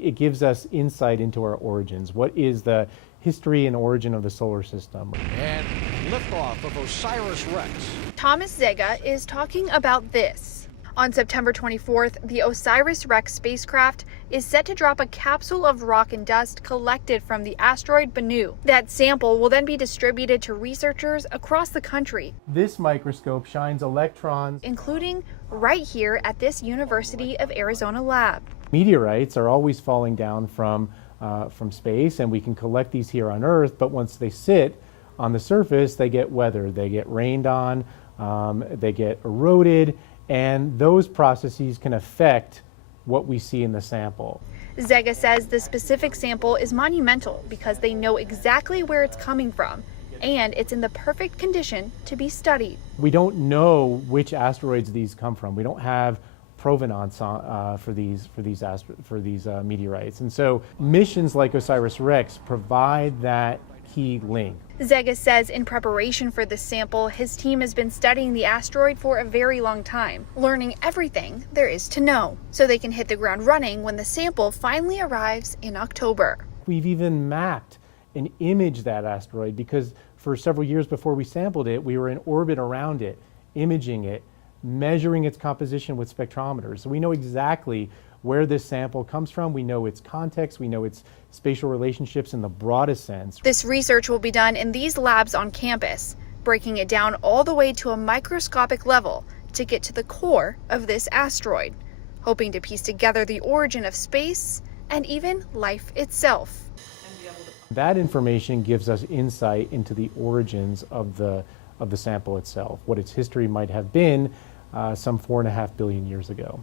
It gives us insight into our origins. What is the history and origin of the solar system? And liftoff of OSIRIS-REx. Thomas Zega is talking about this. On September 24th, the OSIRIS-REx spacecraft is set to drop a capsule of rock and dust collected from the asteroid Bennu. That sample will then be distributed to researchers across the country. This microscope shines electrons, including right here at this University of Arizona lab. Meteorites are always falling down from space, and we can collect these here on Earth, but once they sit on the surface, they get weathered, they get rained on, they get eroded, and those processes can affect what we see in the sample. Zega says the specific sample is monumental because they know exactly where it's coming from, and it's in the perfect condition to be studied. We don't know which asteroids these come from. We don't have provenance for these meteorites, and so missions like OSIRIS-REx provide that key link. Zega says in preparation for this sample, his team has been studying the asteroid for a very long time, learning everything there is to know, so they can hit the ground running when the sample finally arrives in October. We've even mapped and imaged that asteroid because for several years before we sampled it, we were in orbit around it, imaging it, measuring its composition with spectrometers. So we know exactly where this sample comes from. We know its context. We know its spatial relationships in the broadest sense. This research will be done in these labs on campus, breaking it down all the way to a microscopic level to get to the core of this asteroid, hoping to piece together the origin of space and even life itself. That information gives us insight into the origins of the sample itself, what its history might have been some 4.5 billion years ago.